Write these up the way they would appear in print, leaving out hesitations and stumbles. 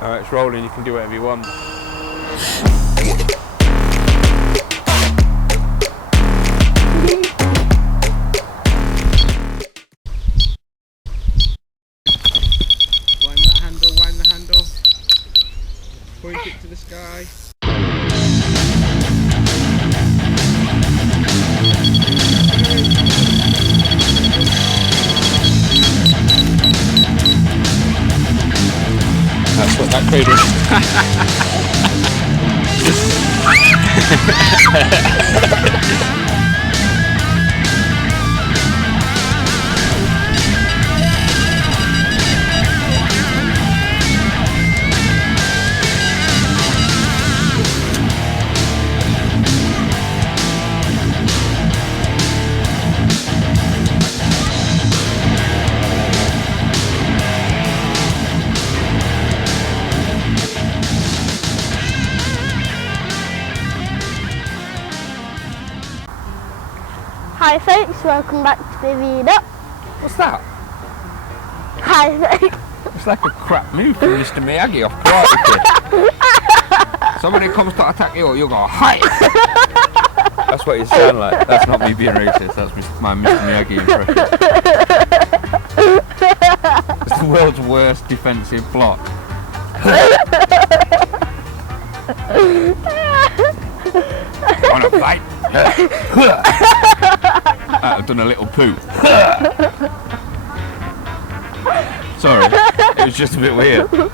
Alright, it's rolling, you can do whatever you want. Wind the handle. Point it to the sky. That's what that crate is. Hi folks, welcome back to Bivvied Up. What's that? Hi folks. It's like a crap move from Mr. Miyagi off Karate Kid. Somebody comes to attack you, you'll go, hi! That's what you sound like. That's not me being racist, that's my Mr. Miyagi impression. It's the world's worst defensive block. Wanna fight? I've done a little poo. Sorry, it was just a bit weird. Don't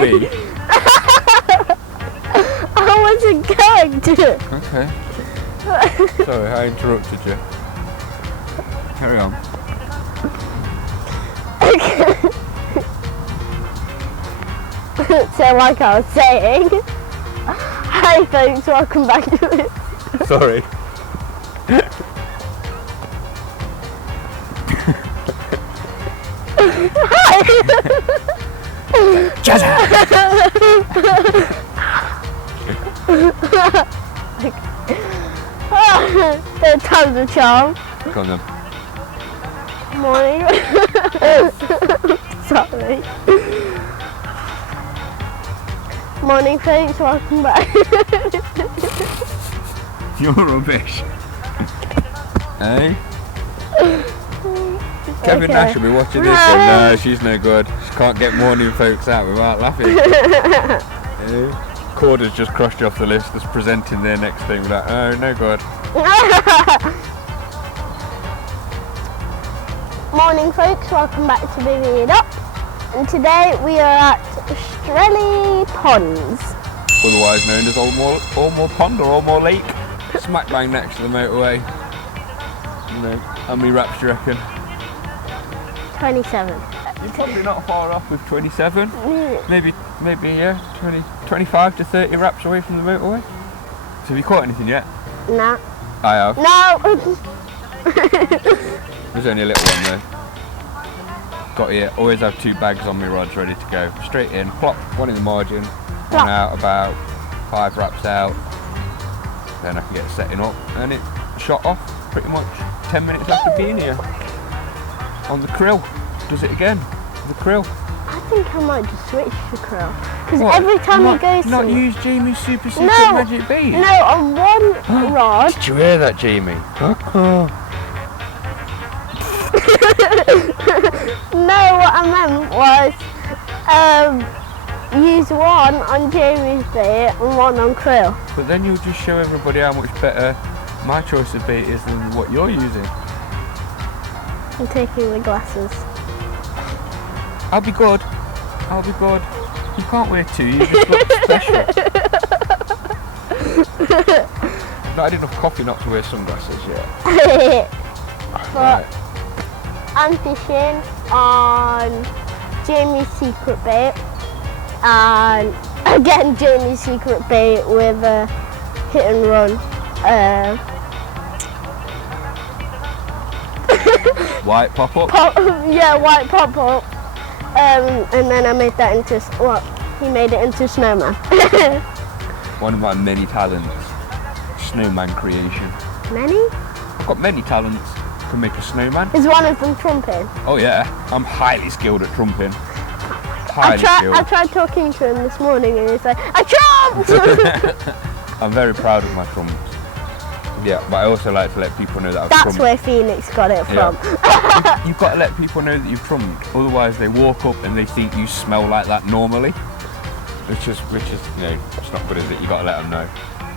we? I wasn't going to. Okay. Sorry, I interrupted you. Carry on. So like I was saying, hi folks, welcome back to it. Sorry. Third time's a charm. Go on then. Morning. Sorry. Morning folks, welcome back. You're rubbish. Eh? Kevin Okay. Nash will be watching this and no, she's no good. She can't get morning folks out without laughing. Korda's just crossed you off the list as presenting their next thing. Like, oh, no good. Morning folks, welcome back to Bivvied Up. And today we are at Oldmoore Ponds. Otherwise known as Oldmoore Pond or Oldmoore Lake. Smack bang next to the motorway. You know, how many wraps do you reckon? 27. You're probably not far off with 27. Maybe yeah, 25 to 30 wraps away from the motorway. So have you caught anything yet? Nah. I have. No! There's only a little one though. Got here, always have 2 bags on my rods ready to go. Straight in, plop, one in the margin, Plop. one out about 5 wraps out. Then I can get setting up and it shot off pretty much 10 minutes after being here. On the krill. Does it again. The krill. I think I might just switch to krill. Because What? every time he goes Not to use Jamie's super secret No. magic bead? No, on one rod. Did you hear that, Jamie? No, what I meant was use one on Jamie's bait and one on krill. But then you'll just show everybody how much better my choice of bait is than what you're using. I'm taking the glasses. I'll be good. I'll be good. You can't wear 2, you just look special. I've not had enough coffee not to wear sunglasses yet. But I'm fishing on Jamie's secret bait, and again Jamie's secret bait with a hit and run. White pop-up? Yeah, white pop up. And then I made that into he made it into snowman. One of my many talents. Snowman creation. Many? I've got many talents. can make a snowman. Is one of them trumping? Oh yeah, I'm highly skilled at trumping. I tried talking to him this morning and he's like, I trumped! I'm very proud of my trumps. Yeah, but I also like to let people know that I've trumped. That's where Phoenix got it from. Yeah. You've got to let people know that you've trumped, otherwise they walk up and they think you smell like that normally. Which is, you know, it's not good, is it? You got to let them know.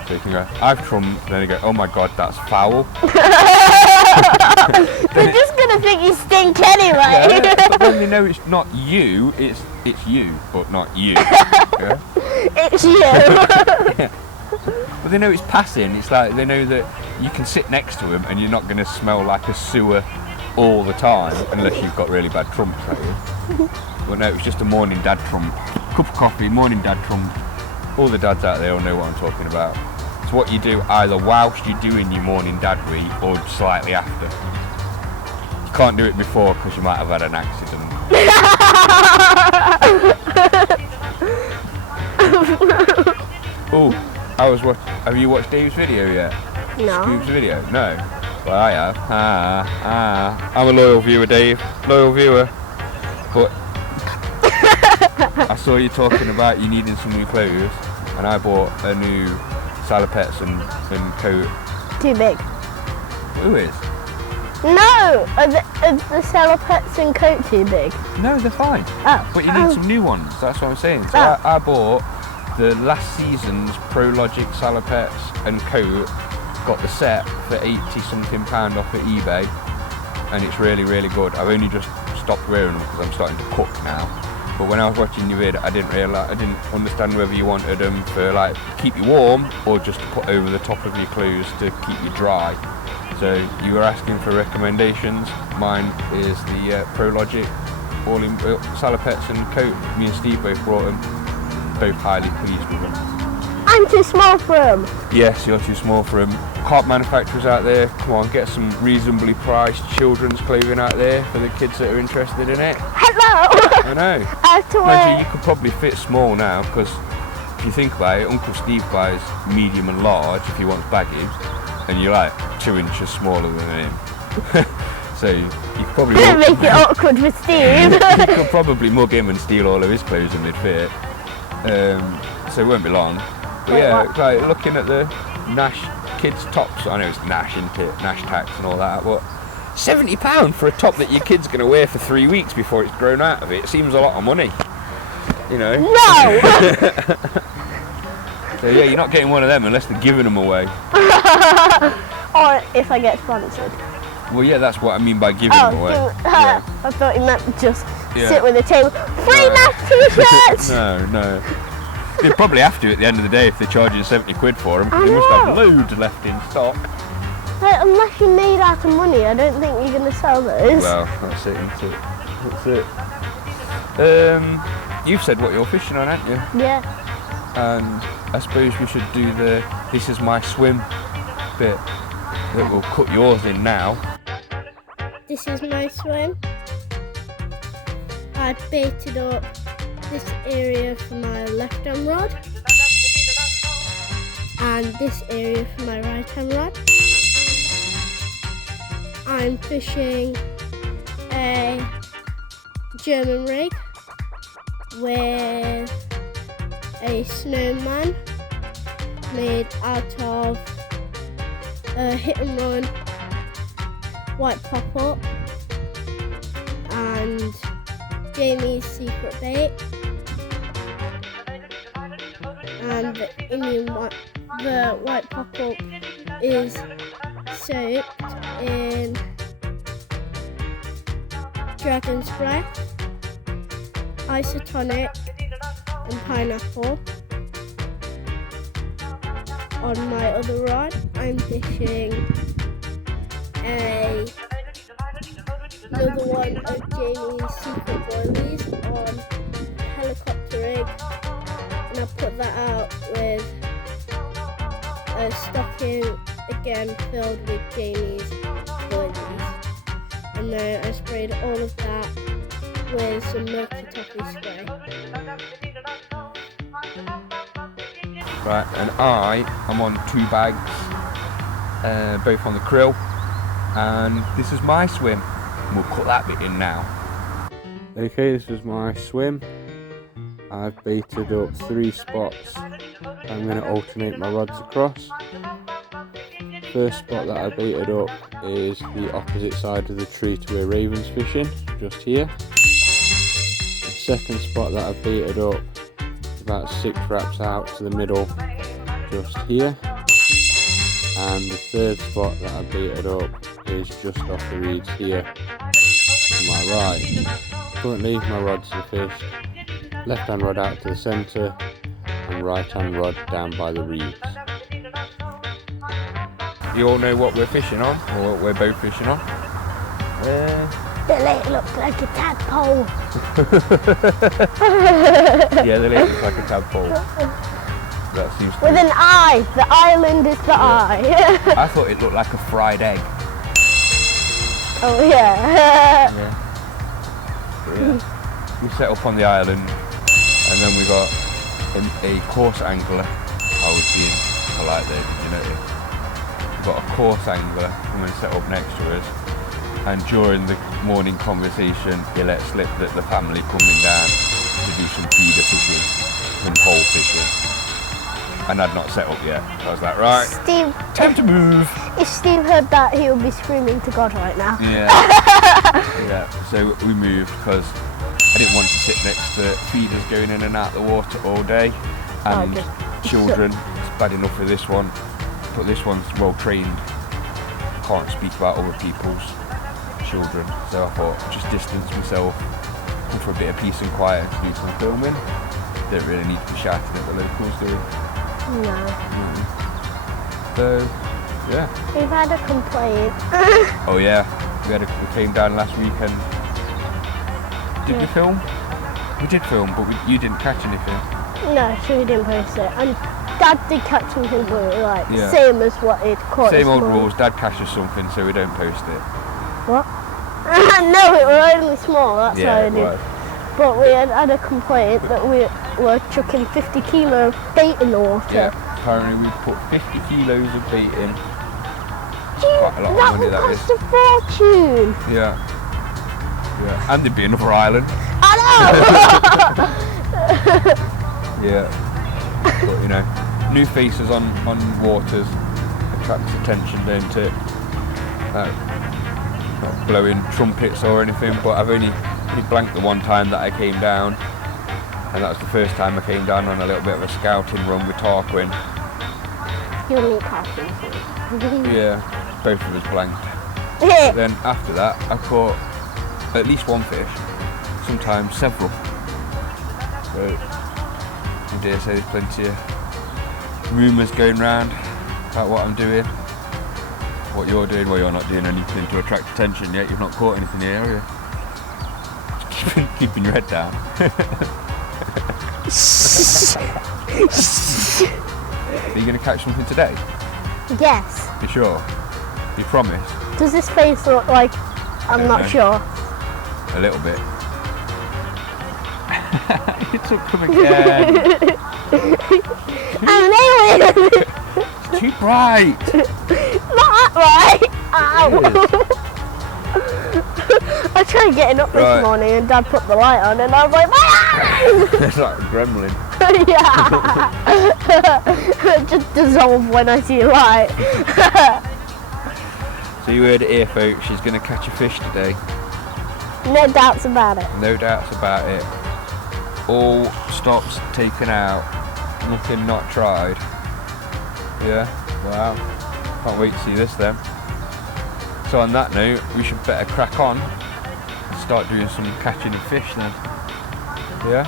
So you can go, I've trumped, then they go, oh my god, that's foul. They're just going to think you stink anyway. Yeah, but then they know it's not you, it's you, but not you. Yeah? It's you. Yeah. But they know it's passing, it's like they know that you can sit next to them and you're not going to smell like a sewer all the time, unless you've got really bad trumps, like you. Well no, it was just a morning dad trump. Cup of coffee, morning dad trump. All the dads out there will know what I'm talking about. It's what you do either whilst you're doing your morning dadry or slightly after. You can't do it before because you might have had an accident. Oh, have you watched Dave's video yet? No. Scoob's video? No. Well, I have. I'm a loyal viewer, Dave. Loyal viewer. But I saw you talking about you needing some new clothes, and I bought a new salopettes and coat. Too big. Who is? No! Are the salopettes and coat too big? No, they're fine. Oh. But you need some new ones, that's what I'm saying. So I bought the last season's ProLogic salopettes and coat, got the set for £80 something off at eBay, and it's really, really good. I've only just stopped wearing them because I'm starting to cook now. But when I was watching your vid, I didn't understand whether you wanted them for like keep you warm or just to put over the top of your clothes to keep you dry. So you were asking for recommendations. Mine is the ProLogic all-in salopettes and coat. Me and Steve both brought them. Both highly pleased with them. I'm too small for them. Yes, you're too small for them. Carp manufacturers out there, come on, get some reasonably priced children's clothing out there for the kids that are interested in it. Hello! I know. I have to Imagine wear... you could probably fit small now, because if you think about it, Uncle Steve buys medium and large if he wants baggies, and you're like 2 inches smaller than him. So you could probably make it awkward for Steve. you could probably mug him and steal all of his clothes and they'd fit. So it won't be long. But yeah, like looking at the Nash kids tops, I know it's Nash, isn't it? Nash tax and all that, but £70 for a top that your kid's going to wear for 3 weeks before it's grown out of it seems a lot of money, you know. No! So yeah, you're not getting one of them unless they're giving them away. Or if I get sponsored. Well yeah, that's what I mean by giving them away. Yeah. I thought you meant just sit with a table. Free Nash t-shirts! No. They probably have to at the end of the day if they're charging 70 quid for them, because they must have loads left in stock. Like, unless you're made out of money, I don't think you're going to sell those. Well, that's it, isn't it? That's it. You've said what you're fishing on, haven't you? Yeah. And I suppose we should do the this is my swim bit that we'll cut yours in now. This is my swim. I baited up this area for my left hand rod and this area for my right hand rod. I'm fishing a German rig with a snowman made out of a hit and run white pop-up and Jamie's secret bait, and the white pop-up is soaked in dragon spray, isotonic and pineapple. On my other rod I'm fishing another one of Jamie's secret boilies on a helicopter rig, and I put that out with a stocking again filled with Jamie's boilies, and then I sprayed all of that with some milky toffee spray. Right, and I am on 2 bags, both on the krill. and this is my swim. And we'll cut that bit in now. Okay, this is my swim. I've baited up 3 spots. I'm going to alternate my rods across. First spot that I baited up is the opposite side of the tree to where Raven's fishing, just here. The second spot that I baited up is about 6 wraps out to the middle, just here. And the third spot that I baited up is just off the reeds here to my right. Currently my rods are fished, left hand rod out to the centre and right hand rod down by the reeds. You all know what we're fishing on, or what we're both fishing on? The lake looks like a tadpole. Yeah, the lake looks like a tadpole. That seems to With an eye. The island is the eye. I thought it looked like a fried egg. Oh yeah. Yeah. We set up on the island, and then we got a coarse angler. I was being polite there, did you notice? We got a coarse angler coming and set up next to us, and during the morning conversation he let slip that the family coming down to do some feeder fishing and pole fishing, and I'd not set up yet. I was like, right, Steve, time to move. if Steve heard that, he would be screaming to God right now. Yeah. Yeah, so we moved because I didn't want to sit next to feeders going in and out the water all day, and children. It's bad enough with this one, but this one's well trained, can't speak about other people's children, so I thought just distance myself, come for a bit of peace and quiet to do some filming. Don't really need to be shouting at the locals, do we? No. So yeah. We've had a complaint. Oh yeah, we came down last weekend. Did we film? We did film, but you didn't catch anything. No, so we didn't post it. And Dad did catch something, but like Yeah. same as what it caught. Same this old morning. rules, Dad catches something so we don't post it. What? No, it was only small, that's Yeah, why I it did. was. But we had a complaint that we were chucking 50 kilo bait in the water. Yeah, apparently we put 50 kilos of bait in. Gee, Quite a lot of that money, would that cost a fortune. Yeah. Yeah, and there'd be another island. I know! Yeah. But you know, new faces on waters attracts attention, don't it? Not blowing trumpets or anything, but I've only blanked the one time that I came down, and that was the first time I came down on a little bit of a scouting run with Tarquin. You'll meet Carson soon. Yeah, both of us blanked. But then after that, I caught at least one fish, sometimes several. So I dare say there's plenty of rumours going round about what I'm doing, what you're doing. Well, you're not doing anything to attract attention yet. You've not caught anything here, have you? Just keeping your head down. Are you going to catch something today? Yes. You sure? You promise? Does this face look like I'm not know. sure? A little bit. It's up come again. I'm an alien! It's too bright. Not that right! Ow! I tried getting up this morning and Dad put the light on and I was like, my eyes! It's like a gremlin. Yeah! Just dissolve when I see light. So you heard it here, folks. She's going to catch a fish today. No doubts about it. No doubts about it. All stops taken out. Nothing not tried. Yeah? Wow. Can't wait to see this then. So on that note, we should better crack on and start doing some catching of fish then. Yeah?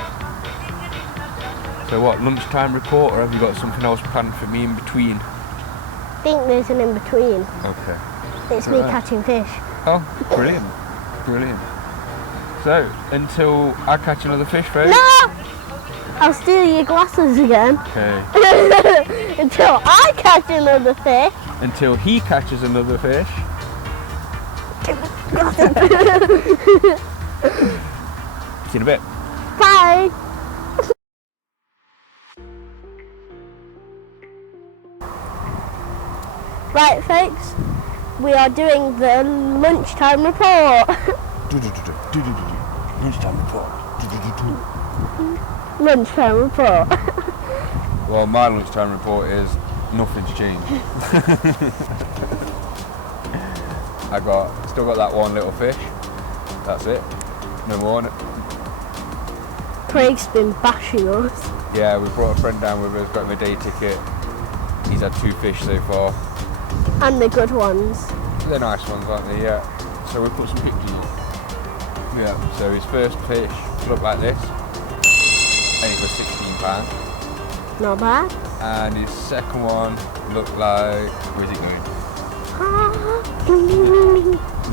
So what, lunchtime report, or have you got something else planned for me in between? I think there's an in-between. Okay. It's me catching fish. Oh, brilliant. Brilliant. So, until I catch another fish, folks. No! I'll steal your glasses again. Okay. Until I catch another fish. Until he catches another fish. See you in a bit. Bye! Right, folks, we are doing the lunchtime report. Lunchtime report. Lunchtime report. Well, my lunchtime report is nothing's changed. Still got that one little fish. That's it. No more. Craig's been bashing us. Yeah, we brought a friend down with us, got him a day ticket. He's had 2 fish so far. And the good ones. They're nice ones, aren't they? Yeah. So we put some pictures up. Yeah. So his first fish looked like this, and it was £16. Not bad. And his second one looked like, where's it going?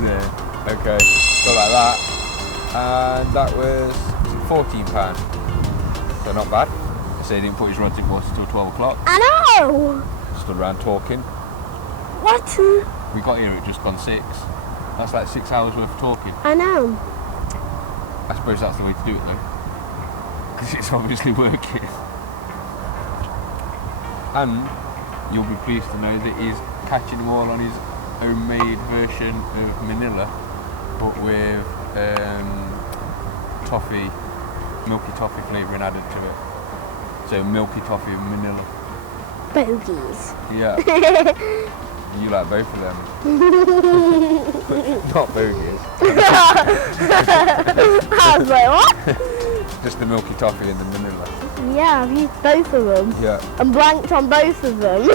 Yeah. Okay. Looked like that, and that was £14. So not bad. So he didn't put his rods in water till 12 o'clock. I know. Stood around talking. What? We got here at just gone 6. That's like 6 hours worth of talking. I know. I suppose that's the way to do it though, because it's obviously working. And you'll be pleased to know that he's catching them all on his homemade version of Manila, but with milky toffee flavouring added to it. So milky toffee and Manila. Bogies. Yeah. You like both of them. Not bogies. I was like, what? Just the milky toffee and the Manila. Yeah, I've used both of them. Yeah. And blanked on both of them.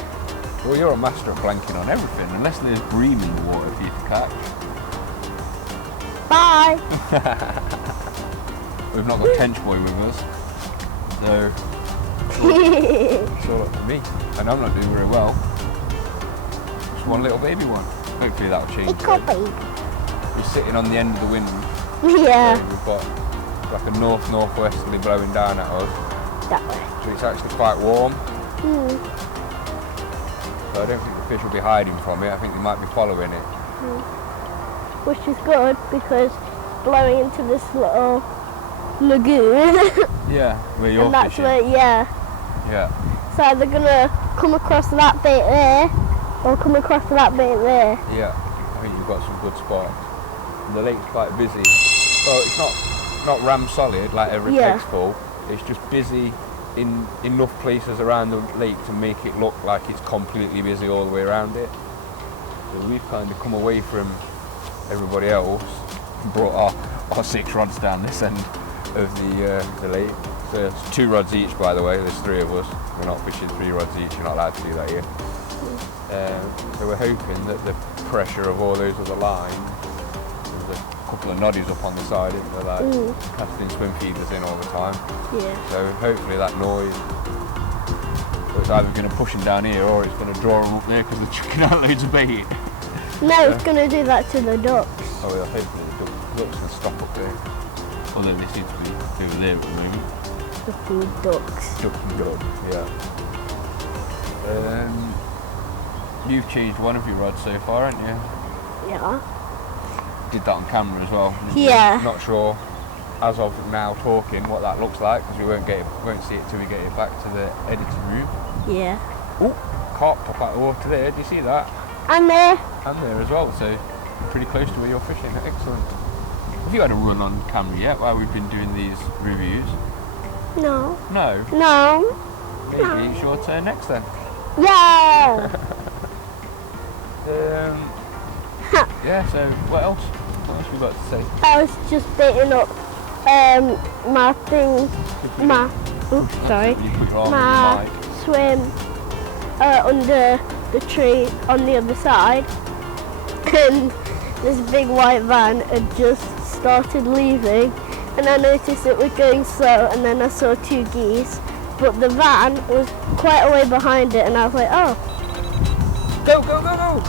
Well, you're a master of blanking on everything, unless there's bream in the water for you to catch. Bye. We've not got Tench Boy with us, so it's all up to me. And I'm not doing very well. Just one little baby one. Hopefully that'll change. It could be. We're sitting on the end of the wind. Yeah. So we've got like a north-northwesterly blowing down at us. That way. So it's actually quite warm. Mm. So I don't think the fish will be hiding from it. I think they might be following it. Mm. Which is good because blowing into this little lagoon. Yeah, where you're and that's fishing. where, yeah. Yeah. So they're gonna come across that bait there, or come across that bait there. Yeah, I think you've got some good spots. The lake's quite busy. Well, it's not ram solid like every lake's full. It's just busy in enough places around the lake to make it look like it's completely busy all the way around it. So we've kind of come away from everybody else and brought our 6 rods down this end of the lake. So it's 2 rods each, by the way. There's 3 of us. We're not fishing 3 rods each. You're not allowed to do that here. So we're hoping that the pressure of all those other lines, there's a couple of noddies up on the side, isn't there, like casting swim feeders in all the time. Yeah. So hopefully that noise, it's either going to push them down here or it's going to draw them up there because they're chucking out loads of bait. No, it's going to do that to the ducks. Oh yeah, hopefully the ducks can stop up there. Although they seem to be over there at the moment. Fucking ducks. Ducks and dogs, yeah. You've changed one of your rods so far, haven't you? Yeah. Did that on camera as well. Didn't you? Yeah. Not sure, as of now talking, what that looks like because we won't see it till we get it back to the editing room. Yeah. Oh, carp pop out of the water there. Do you see that? And there. And there as well. So pretty close to where you're fishing. Excellent. Have you had a run on camera yet while we've been doing these reviews? No. No? No. Maybe No. it's your turn next then. Yeah. Yeah, so what else? What else have we got to say? I was just baiting up my thing, my swim under the tree on the other side, and this big white van had just started leaving, and I noticed it was going slow, and then I saw 2 geese, but the van was quite a way behind it, and I was like, oh. Go, go, go, go!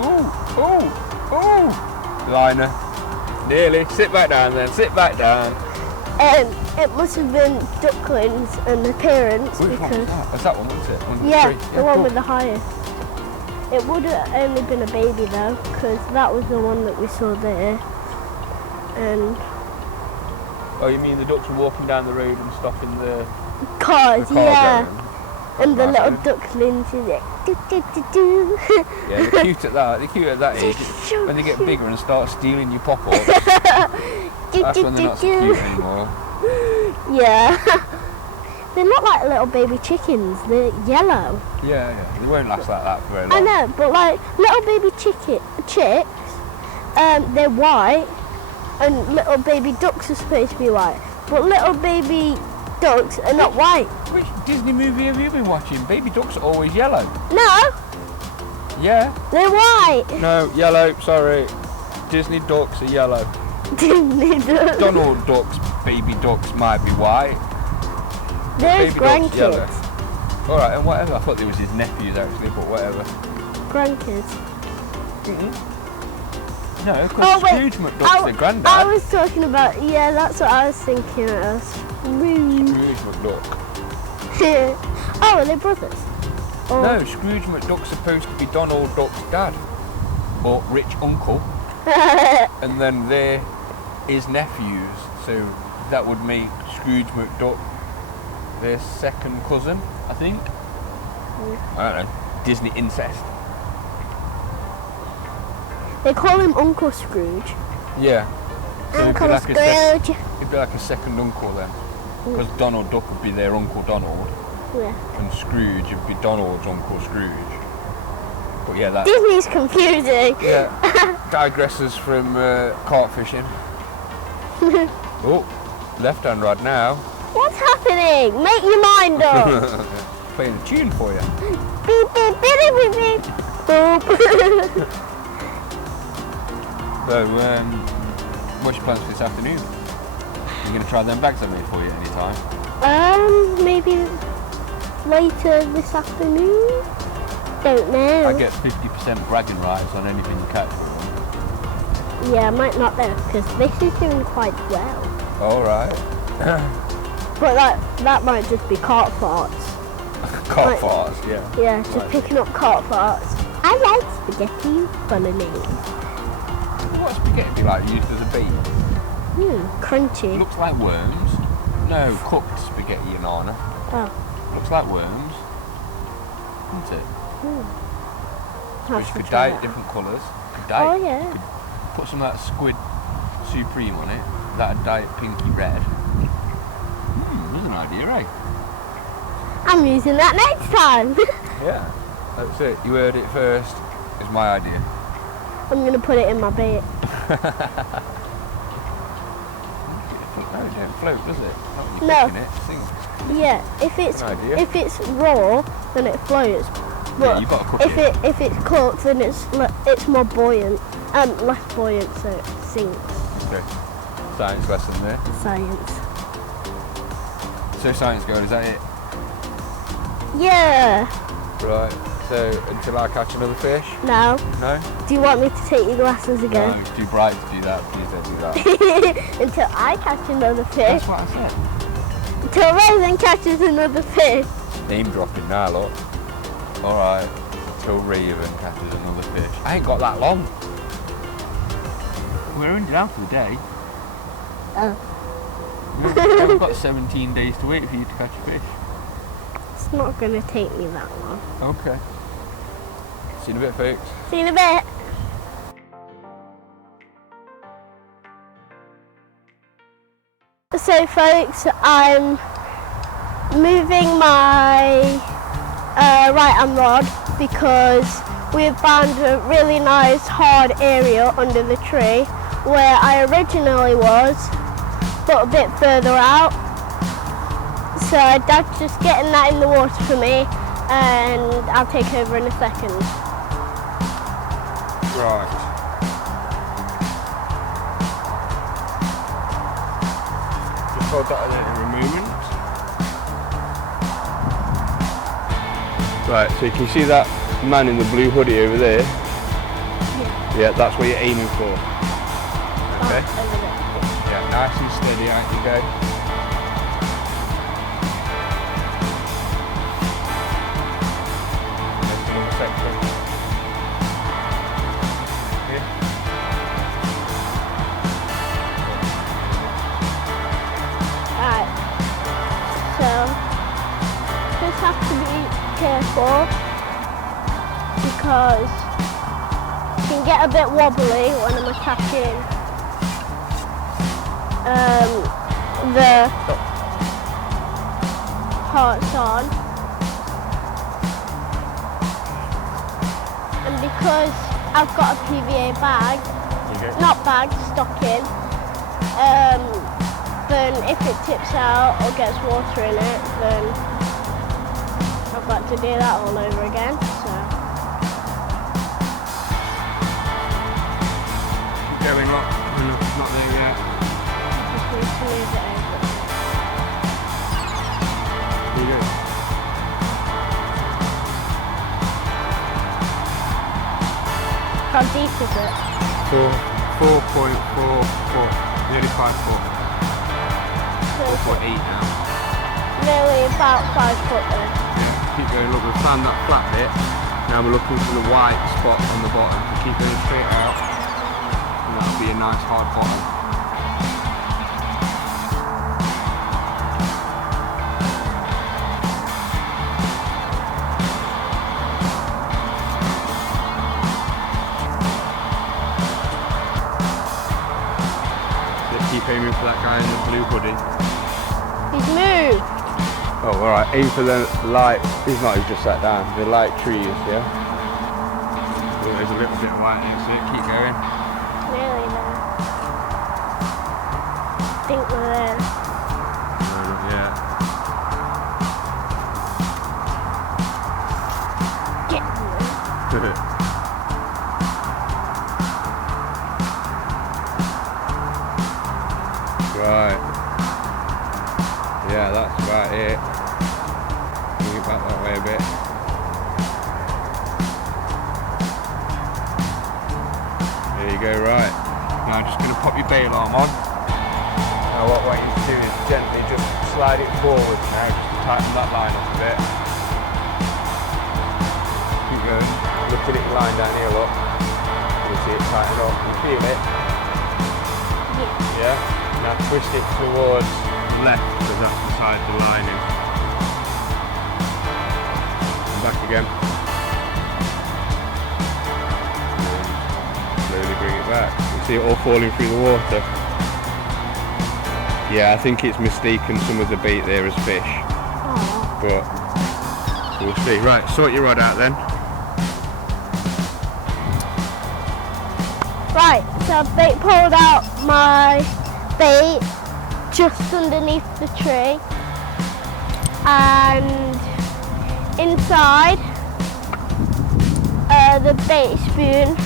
Ooh, ooh, ooh! Liner. Nearly. Sit back down then, sit back down. It must have been ducklings and the parents. Which one was that? Was that one, wasn't it? Yeah, the one with the highest. It would have only been a baby though, because that was the one that we saw there. And oh, you mean the ducks were walking down the road and stopping the cars, car yeah. going? And the That's little nice. ducklings is like, do, do, do, do. Yeah, they're cute at that. They're cute at that age. So When they get cute. bigger and start stealing your pop-ups, Do, that's do, when they're not so do, cute do. anymore. Yeah. They're not like little baby chickens, they're yellow. Yeah, they won't last like that for very long. I know, but like little baby chicks, they're white, and little baby ducks are supposed to be white. But little baby ducks are not white. Which Disney movie have you been watching? Baby ducks are always yellow. No, Yeah. they're white. No, yellow, sorry. Disney ducks are yellow. Disney ducks. Donald ducks, baby ducks might be white. There's Baby ducks yellow. grandkids. Alright, and whatever. I thought they was his nephews actually, but whatever. Grandkids. No, because Oh, wait. Scrooge McDuck's their granddad. I was talking about, yeah, that's what I was thinking of. Scrooge McDuck. Oh, are they brothers? Or- No, Scrooge McDuck's supposed to be Donald Duck's dad. Or rich uncle. And then they're his nephews. So that would make Scrooge McDuck their second cousin, I think. I don't know. Disney incest. They call him Uncle Scrooge. Yeah. So Uncle it'd Scrooge. be like a second uncle then. Because Donald Duck would be their Uncle Donald. Yeah. And Scrooge would be Donald's Uncle Scrooge. But yeah, that Disney's confusing. digresses from carp fishing. Oh, left hand rod now. What's happening? Make your mind up. Playing a tune for you. Beep, beep, beep, beep, beep. Boop. So, what's your plans for this afternoon? You're going to try them bags I made for you anytime? Maybe later this afternoon? Don't know. I get 50% bragging rights on anything you catch for them. Yeah, I might not though, because this is doing quite well. Alright. But that might just be carp farts. Carp Right. farts, yeah. Yeah, just Right. picking up carp farts. I like spaghetti bolognese. What's spaghetti like used as a bait? Crunchy. Looks like worms. No, cooked spaghetti and Anna. Oh. Looks like worms. Isn't it? Have Which to could try dye it that. different colours. Could dye Oh it. yeah. You could put some of that squid supreme on it. That'd dye it pinky red. There's an idea, eh? I'm using that next time. Yeah. That's it. You heard it first. It's my idea. I'm gonna put it in my bait. No, it don't float, does it? Not when you're No. cooking it. It sinks. Yeah, if it's raw, then it floats. Yeah, But you've got to cook if it. if it's cooked, then it's more buoyant, less buoyant, so it sinks. Okay. Science lesson there. Science. So science girl, is that it? Yeah. Right. So until I catch another fish? Now, No? do you want me to take your glasses No, again? it's too bright to do that. Please don't do that. Until I catch another fish. That's what I said. Until Raven catches another fish. Name dropping now, look. Alright. Till Raven catches another fish. I ain't got that long. We're only down for the day. Oh. We've got 17 days to wait for you to catch a fish. It's not gonna take me that long. Okay. See you in a bit, folks. See you in a bit. So folks, I'm moving my right hand rod because we've found a really nice hard area under the tree where I originally was, but a bit further out. So Dad's just getting that in the water for me and I'll take over in a second. Right. Just hold that a moment. Right, so you can see that man in the blue hoodie over there? Yeah, that's what you're aiming for. Okay. Yeah, nice and steady, aren't you, go? There's another section. Here. Right, so just have to be careful because it can get a bit wobbly when I'm attaching the parts on. And because I've got a PVA bag, not bag, stocking, then if it tips out or gets water in it, then I've got to do that all over again. So Keep going, look. It's not there yet. just need to move it over. Here you go. How deep is it? 4.4 foot, nearly 5 foot. 4.8 now. Nearly about 5 foot then. Yeah, keep going, look, we've found that flat bit. Now we're looking for the white spot on the bottom. We keep going straight out, and that'll be a nice hard bottom. Keep aiming for that guy in the blue hoodie. He's moved. Oh, alright, aim for the light. He's not, he's just sat down. The light trees, yeah? Oh, there's a little bit of light next to it. Keep going. Nearly there. I think we're there. No, not yet. Get there. Right. Yeah, that's about it. Bring it back that way a bit. There you go, right. Now I'm just going to pop your bail arm on. Now what I want you to do is gently just slide it forward now, just to tighten that line up a bit. Keep going. Look at it line down here, look. You'll see it tighten up. Can you feel it? Yeah? Now twist it towards the left because that's beside the lining. And back again. And slowly bring it back. You see it all falling through the water. Yeah, I think it's mistaken some of the bait there as fish. Aww. But we'll see. Right, sort your rod out then. Right, so I've bait pulled out my bait just underneath the tree, and inside the bait spoon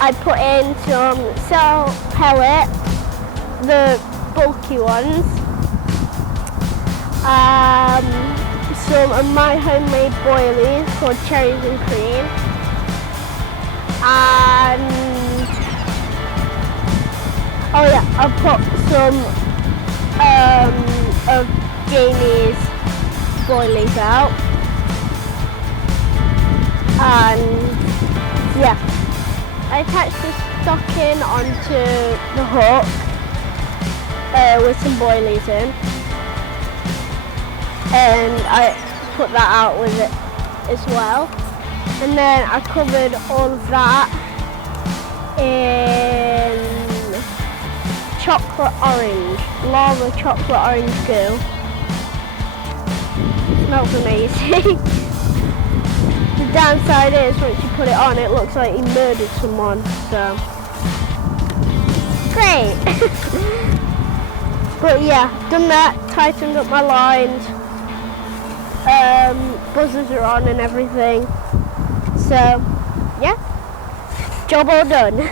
I put in some cell pellet, the bulky ones, some of my homemade boilies called cherries and cream, and oh yeah, I put some of Jamie's boilies out, and yeah, I attached the stocking onto the hook with some boilies in, and I put that out with it as well, and then I covered all of that in chocolate orange, lava chocolate orange goo. Smells amazing. The downside is once you put it on, it looks like you murdered someone, so great. But yeah, done that, tightened up my lines, buzzers are on and everything, so yeah, job all done.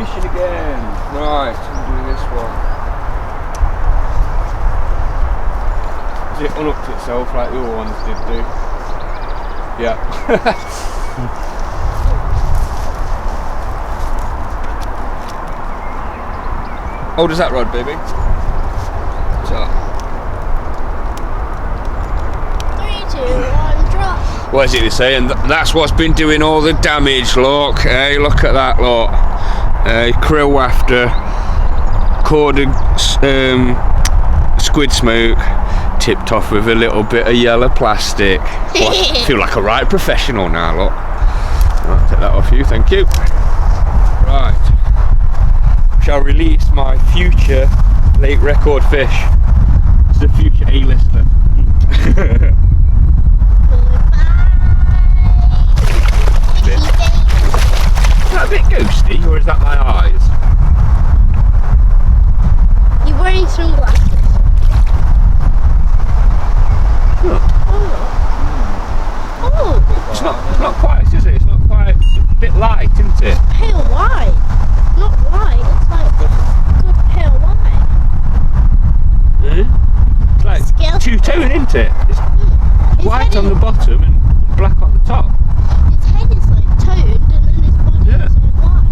fishing again. Right, I'm doing this one. Is it unhooked itself like the other ones did do? Yeah. How old is that rod, baby? So. 3, 2, 1, drop. What is it they say? And that's what's been doing all the damage, look. Hey, look at that, look. Krill wafter, Korda squid smoke, tipped off with a little bit of yellow plastic. Well, I feel like a right professional now, look. Right, take that off you, thank you. Right. Shall release my future late record fish. It's a future A-lister. Is that a bit ghosty, or is that my eyes? You're wearing sunglasses. Oh. It's not quite, is it? It's not quite, it's a bit light, isn't it? Pale white. Not white, it's like good pale white. It's like two-tone, isn't it? It's white on the bottom and black on the top. His head is like toned and then his body is like white.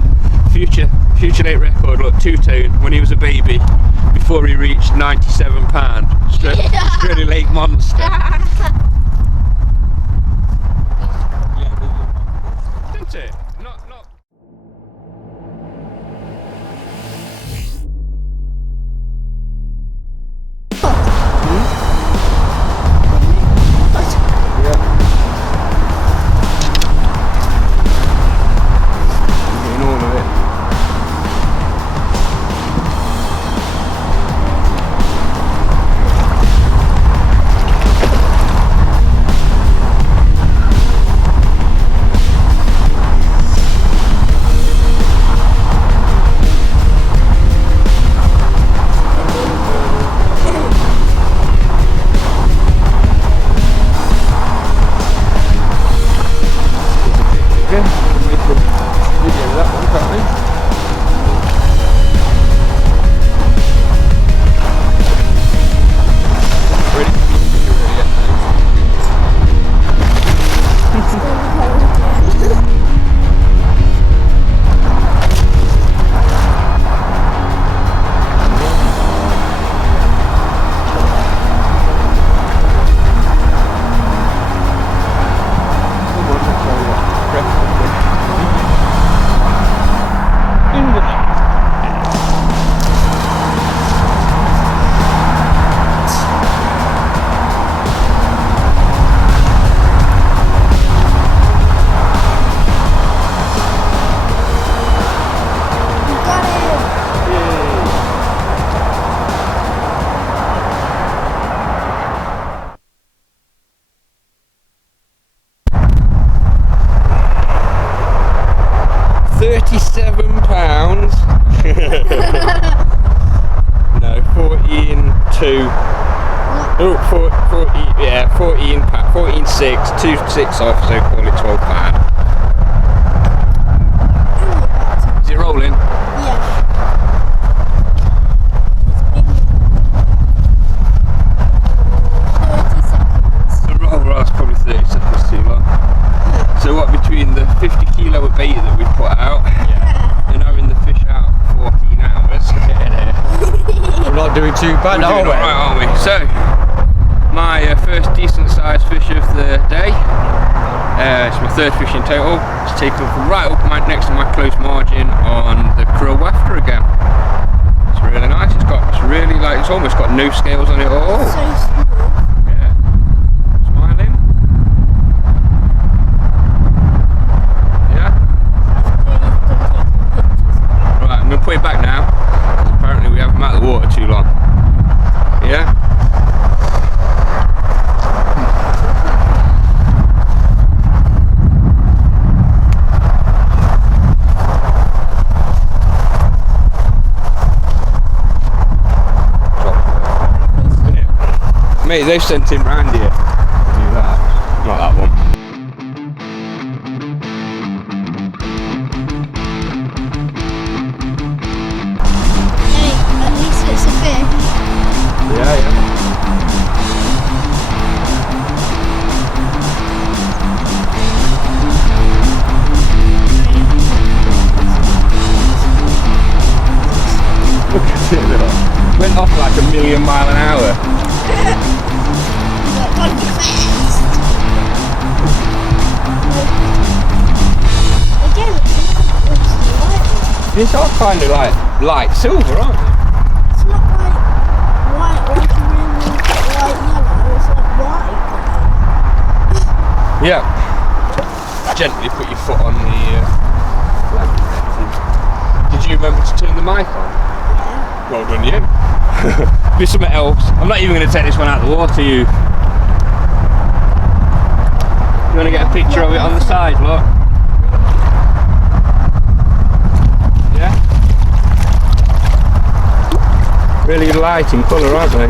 Future date record, look, two-tone when he was a baby, before he reached 97 pounds. Australia Lake monster. Isn't it? Not. No, 14.2. Oh, 14, yeah, 14.6, 2.6 off, so call it £12. Is it rolling? Yeah. Oh, that's probably 30 seconds too long. So what, between the 50 kilo of bait that we put out and having the fish out for 14 hours, we're not doing too bad, are we? Alright, aren't we? So, my first decent sized fish of the day. It's my third fish in total. It's taken right up next to my close margin on the krill wafter again. It's really nice. It's really like, it's almost got no scales on it at all. So smooth. Yeah. Smiling. Yeah. Right, I'm going to put it back now, because apparently we have them out of the water too long. Yeah? Mate, they've sent him round here to do that. Not that one. Went off like 1,000,000 miles an hour. Again, it's light. These are kind of like light silver, aren't they? It's not like white, like really light yellow. It's like white. Yeah. Gently put your foot on the blanket. Did you remember to turn the mic on? Yeah. Well done, you. There's something else. I'm not even going to take this one out of the water, you. You want to get a picture of it on the side, look? Yeah? Really light in colour, aren't they?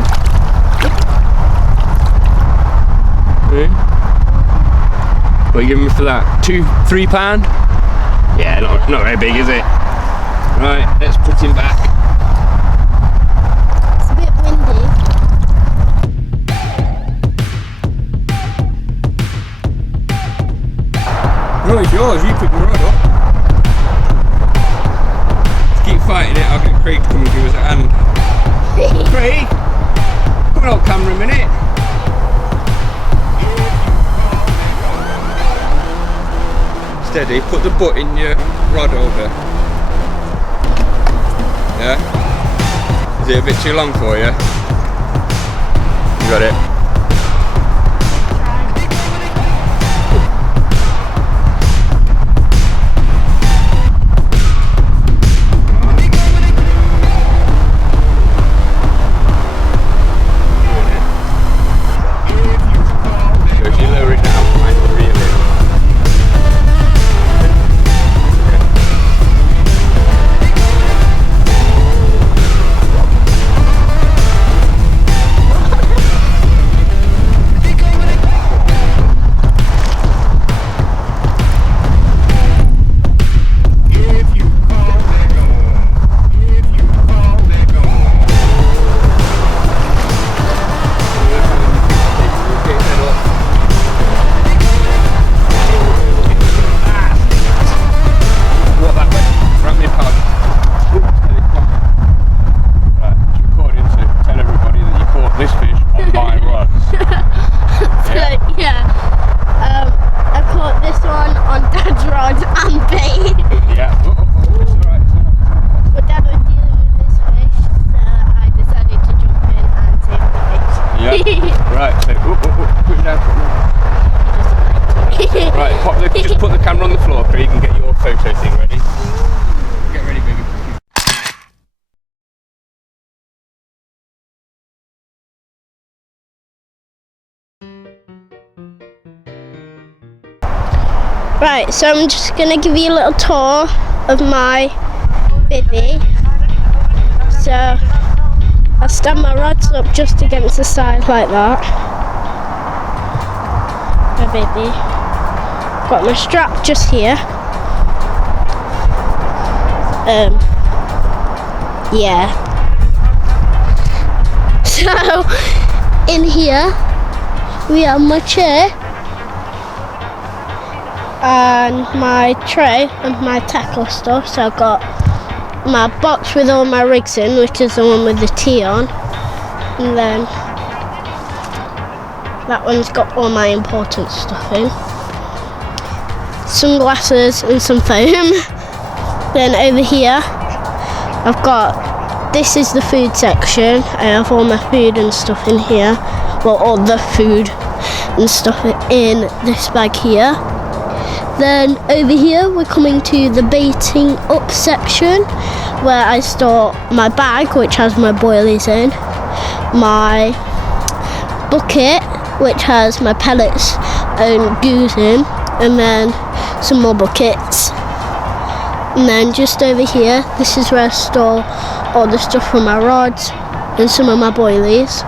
What are you giving me for that? £3? Yeah, not very big, is it? Right, let's put him back. It's a bit windy. No, it's yours, you pick the rod up. Just keep fighting it, I'll get Craig to come and give us a hand. Craig! Come on, camera a minute. Steady, put the butt in your rod over. Yeah? Is it a bit too long for you? You got it? So if you lower it down, I can reel it. Just put the camera on the floor, Craig, and get your photo thing ready. Get ready, baby. Right, so I'm just going to give you a little tour of my bivvy. So I stand my rods up just against the side like that. My bivvy. Got my strap just here. Yeah. So in here we have my chair and my tray and my tackle stuff. So I've got my box with all my rigs in, which is the one with the T on, and then that one's got all my important stuff in. Sunglasses and some foam. Then over here I've got, this is the food section. I have all my food and stuff in here. Well, all the food and stuff in this bag here. Then over here we're coming to the baiting up section, where I store my bag, which has my boilies in, my bucket, which has my pellets and goose in, and then some more buckets. And then just over here, this is where I store all the stuff from my rods and some of my boilies.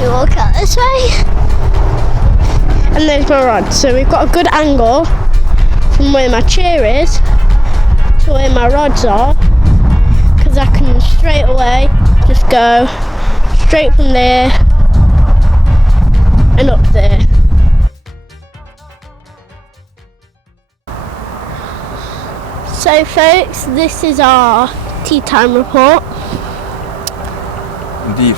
We walk out this way. And there's my rod. So we've got a good angle from where my chair is to where my rods are, because I can straight away just go straight from there and up there. So folks, this is our tea time report. Indeed.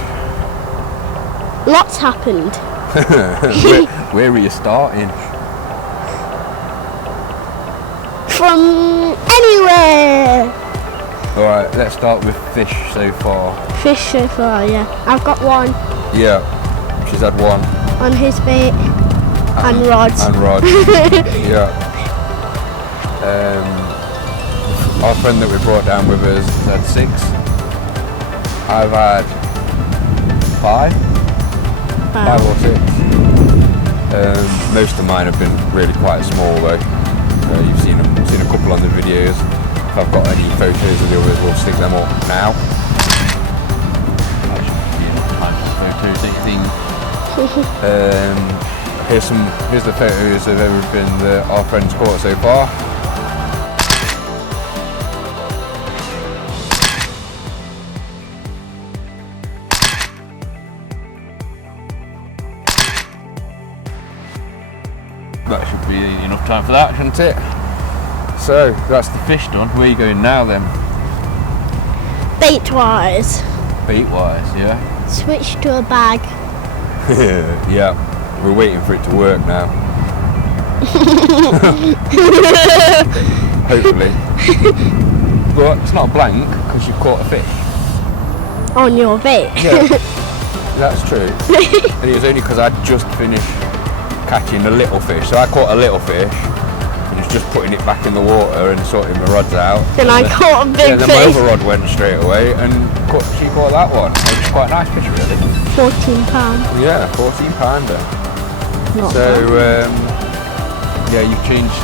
Lots happened. Where are you starting? From anywhere. Alright, let's start with fish so far. Fish so far, yeah. I've got one Yeah, she's had one. on his bait and rods. And rods. Yeah. Our friend that we brought down with us had 6. I've had 5 or 6. Most of mine have been really quite small though. You've seen a couple on the videos. If I've got any photos of the others, we'll stick them up now. That should be enough time for photos, don't you think? Here's the photos of everything that our friends caught so far. That should be enough time for that, shouldn't it? So, that's the fish done. Where are you going now then? Bait wise. Bait wise, yeah? Switch to a bag. Yeah, we're waiting for it to work now. Hopefully. But it's not blank because you've caught a fish. On your bait. Yeah, that's true. And it was only because I'd just finished catching a little fish. So I caught a little fish and was just putting it back in the water and sorting my rods out. Then I caught a big then fish. my other rod went straight away and she caught that one. It was quite a nice fish really. £14. Yeah, 14 pounder. Not So bad. yeah, you've changed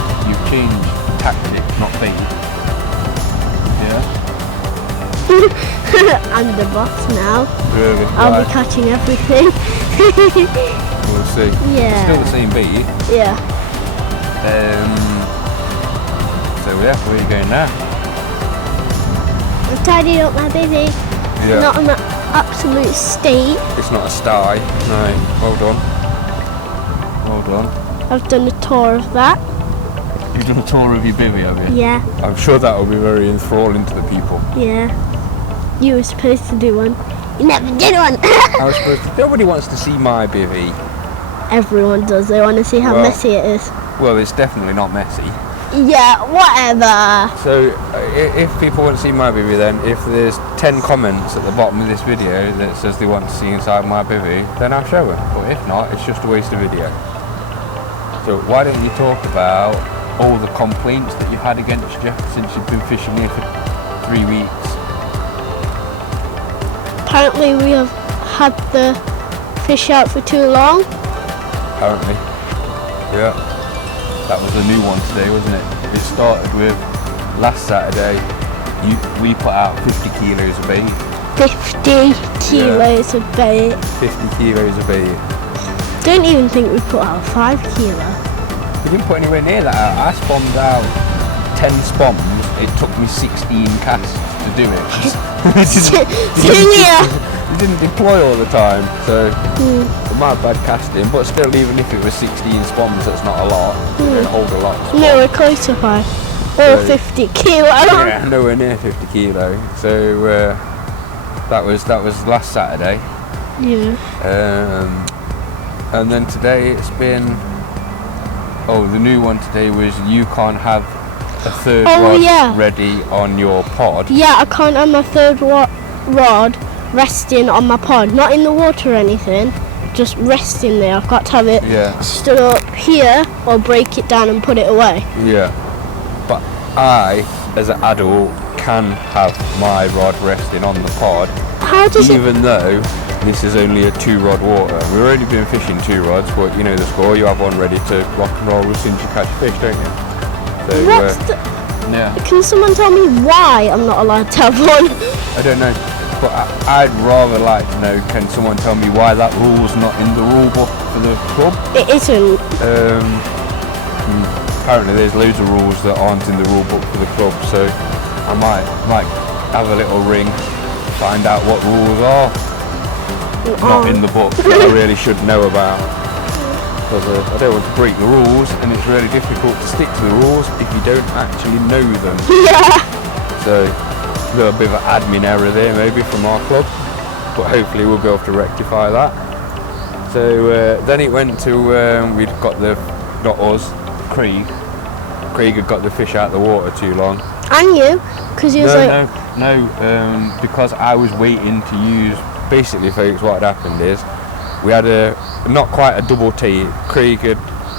tactics, not bait. Yeah. I'm the boss now. Really? I'll Right. be catching everything. We'll see. Yeah. Still the same bait. Yeah. So yeah, where are you going now? I've tidied up my bivvy. Yeah. Not in an absolute state. It's not a sty. No. Well done. Well done. I've done a tour of that. You've done a tour of your bivvy, have you? Yeah. I'm sure that will be very enthralling to the people. Yeah. You were supposed to do one. You never did one. I was supposed to. Nobody wants to see my bivvy. Everyone does. They want to see how Well- messy it is. Well, it's definitely not messy. Yeah, whatever. So, if people want to see my bivvy, then if there's 10 comments at the bottom of this video that says they want to see inside my bivvy, then I'll show them. But if not, it's just a waste of video. So why don't you talk about all the complaints that you've had against you since you've been fishing here for 3 weeks? Apparently we have had the fish out for too long. Apparently. Yeah. That was a new one today, wasn't it? It started with last Saturday. We put out 50 kilos of bait. 50 kilos of bait. 50 kilos of bait. Don't even think we put out 5 kilo. We didn't put anywhere near that out. I spommed out 10 spoms. It took me 16 casts to do it. You didn't deploy all the time, so it might have bad casting, but still, even if it was 16 spoms, that's not a lot. It didn't hold a lot of spom. No, we're close to 5. Or 50 kilo. Yeah, nowhere near 50 kilo. So that was last Saturday. Yeah. And then today it's been. Oh, the new one today was you can't have a third rod ready on your pod. Yeah, I can't have my third rod resting on my pod. Not in the water or anything. Just resting there. I've got to have it stood up here or break it down and put it away. Yeah. But I, as an adult, can have my rod resting on the pod. How does even though this is only a 2-rod water. We've only been fishing 2 rods, but you know the score. You have one ready to rock and roll as soon as you catch fish, don't you? So, What's yeah. Can someone tell me why I'm not allowed to have one? I don't know, but I'd rather like to know. Can someone tell me why that rule's not in the rule book for the club? It isn't. Apparently, there's loads of rules that aren't in the rule book for the club, so I might have a little ring, find out what rules are not in the book that I really should know about. because I don't want to break the rules, and it's really difficult to stick to the rules if you don't actually know them. Yeah. So a little bit of an admin error there maybe from our club, but hopefully we'll be able to rectify that. So then it went to we'd got not us, Craig. Craig had got the fish out of the water too long. And you, because he was because I was waiting to use. Basically, folks, what had happened is we had not quite a double T. Craig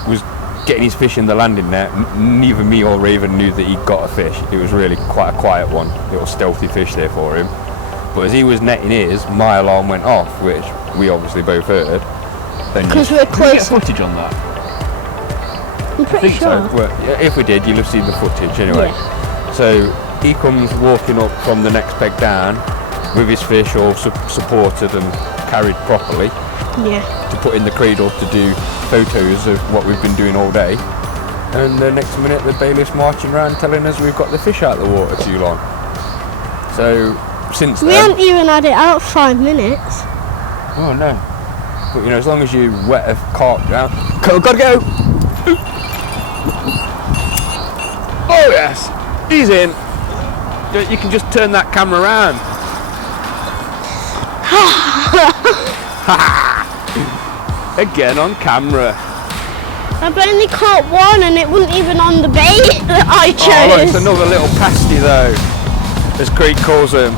was getting his fish in the landing net. Neither me or Raven knew that he'd got a fish. It was really quite a quiet one, little stealthy fish there for him. But as he was netting his, my alarm went off, which we obviously both heard. Because we're close. Did we get footage on that? I'm pretty sure. So. Well, if we did, you'll have seen the footage anyway. Yeah. So he comes walking up from the next peg down with his fish all supported and carried properly. Yeah. To put in the cradle to do photos of what we've been doing all day. And the next minute the bailiff's marching around telling us we've got the fish out of the water too long. So since we then... haven't even had it out 5 minutes. Oh no. But you know, as long as you wet a carp down... Gotta go! Oh yes! He's in! You can just turn that camera around. Again on camera. I've only caught one and it wasn't even on the bait that I chose. Oh look, it's another little pasty though, as Craig calls them.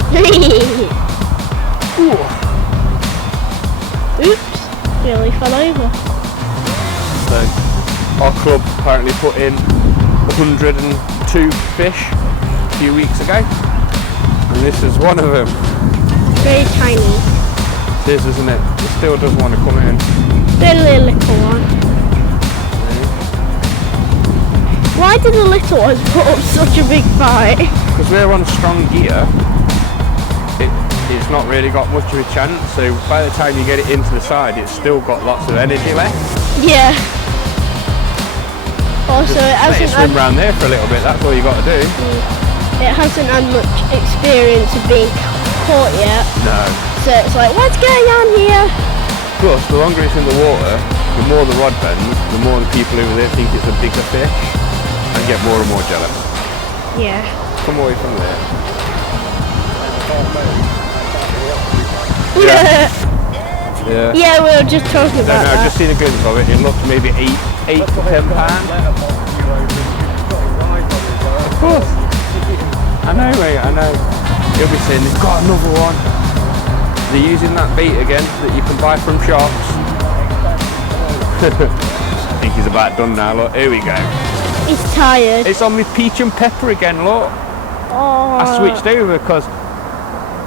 Oops, nearly fell over. So, our club apparently put in 102 fish a few weeks ago, and this is one of them. Very tiny. It is, isn't it? It still does want to come in. Only a little one. Why did the little ones put up such a big fight? Because we're on strong gear, it's not really got much of a chance, so by the time you get it into the side, it's still got lots of energy left. Yeah. Also, it hasn't swim around there for a little bit, that's all you got to do. It hasn't had much experience of being caught yet. No. So it's like, what's going on here? Plus, the longer it's in the water, the more the rod bends, the more the people over there think it's a bigger fish and get more and more jealous. Yeah. Come away from there. Yeah. Yeah, we were just talking about I've that. just seen a glimpse of it. It looked maybe 8 to 10 pounds. Of course. I know, mate, I know. He'll be saying, they've got another one. They're using that bait again that you can buy from shops. I think he's about done now, look. Here we go. He's tired. It's on with peach and pepper again, look. Oh. I switched over because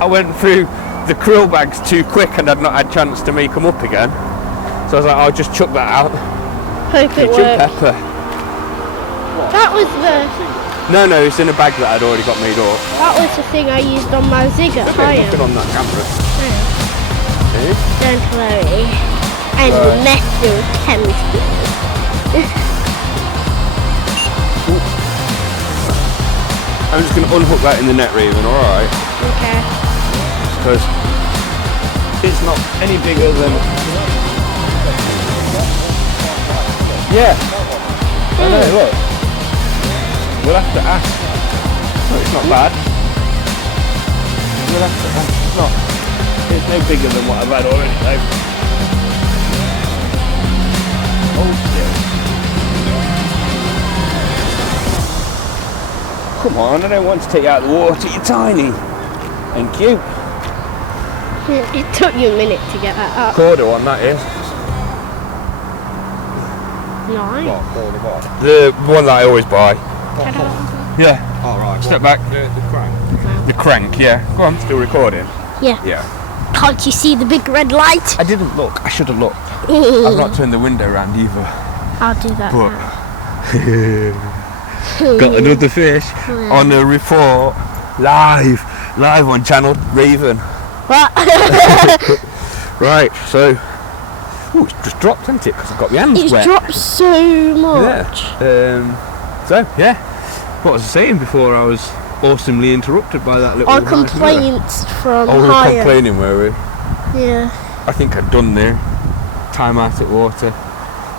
I went through the krill bags too quick and I'd not had a chance to make them up again. So I was like, I'll just chuck that out. Hope it Peach works. and pepper. That was the No, it's in a bag that I'd already got made up. that was the thing I used on my zig at higher. Look on that camera. Don't worry. And Right. methyl chemistry. I'm just going to unhook that in the net, Raven, alright? Okay. Because it's not any bigger than... Yeah. I know, look. We'll have to ask. No, it's not bad. We'll have to ask. It's no bigger than what I've had already, though. Oh, still. Come on, I don't want to take you out of the water, you're tiny. Thank you. It took you a minute to get that up. Korda one, that is. Nice. The one that I always buy. Ta-da. Yeah. All right. Step back. The crank. The crank, yeah. Go on. Still recording? Yeah. Yeah. Can't you see the big red light? I didn't look. I should have looked. I've not turned the window around either. I'll do that But now. got another fish on a report live on channel Raven. What? Right, so it's just dropped, hasn't it? Because I've got my hands It's wet. dropped so much. Yeah. What was I saying before I was awesomely interrupted by that little Our nice mirror? complaints from Oh, we were higher. complaining, were we? Yeah. I think I'd done there. Time out at water.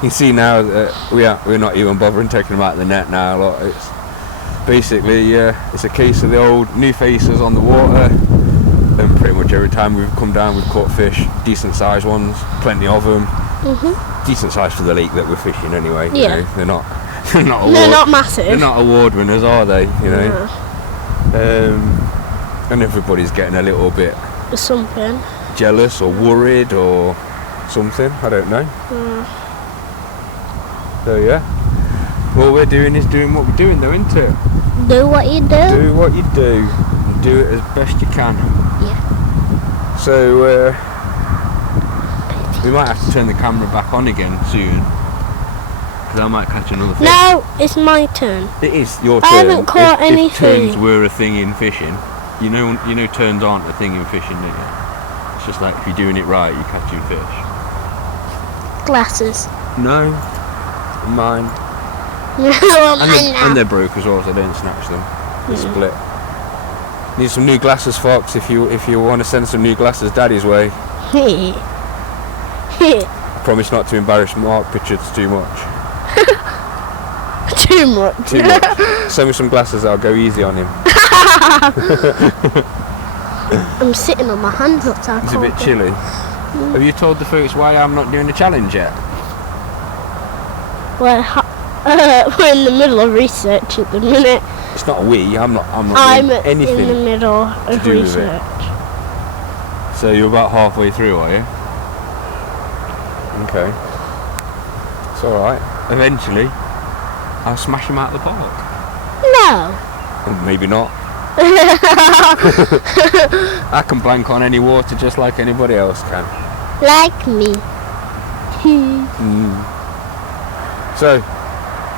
You see now that we're not even bothering taking them out of the net now. Look, it's basically it's a case of the old new faces on the water, and pretty much every time we've come down we've caught fish, decent sized ones, plenty of them. Decent size for the lake that we're fishing anyway. You know, they're not massive. They're not award winners, are they? You know. And everybody's getting a little bit something jealous or worried or something. I don't know. So yeah, all we're doing is doing what we're doing, though, isn't it? Do what you do. Do what you do. And do it as best you can. Yeah. So we might have to turn the camera back on again soon, because I might catch another fish. No, it's my turn. It is your turn. I haven't caught anything. If turns were a thing in fishing, you know turns aren't a thing in fishing, do you? It's just like if you're doing it right, you're catching fish. Glasses. No, mine. And they're broke as well, so I don't snatch them. They're split. Need some new glasses, Fox. If you want to send some new glasses Daddy's way. Promise not to embarrass Mark Pritchard too much. Too much. Too much. Send me some glasses, I'll go easy on him. I'm sitting on my hands, It's a bit chilly. Have you told the folks why I'm not doing the challenge yet? We're in the middle of research at the minute. It's not a we. I'm not doing anything in the middle of do with research. So you're about halfway through, are you? Okay. It's alright. Eventually, I'll smash him out of the park. No. Maybe not. I can blank on any water just like anybody else can. Like me. So,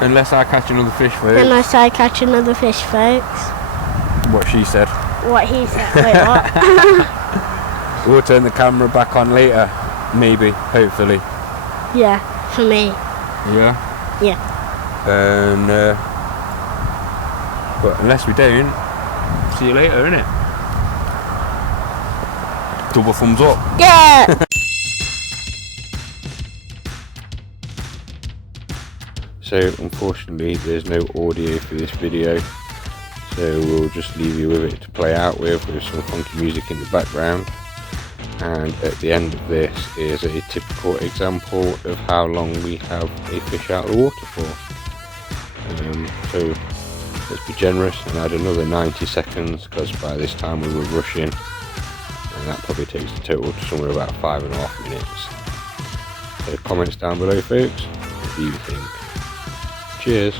unless I catch another fish, folks. Unless I catch another fish, folks. What she said. What he said. Wait, what? We'll turn the camera back on later. Maybe. Hopefully. Yeah, for me. Yeah? Yeah. And, but unless we don't, see you later, innit? Double thumbs up. Yeah! So unfortunately there's no audio for this video, so we'll just leave you with it to play out with some funky music in the background. And at the end of this is a typical example of how long we have a fish out of the water for. So let's be generous and add another 90 seconds, because by this time we were rushing, and that probably takes the total to somewhere about 5.5 minutes. So comments down below, folks, what do you think? Cheers.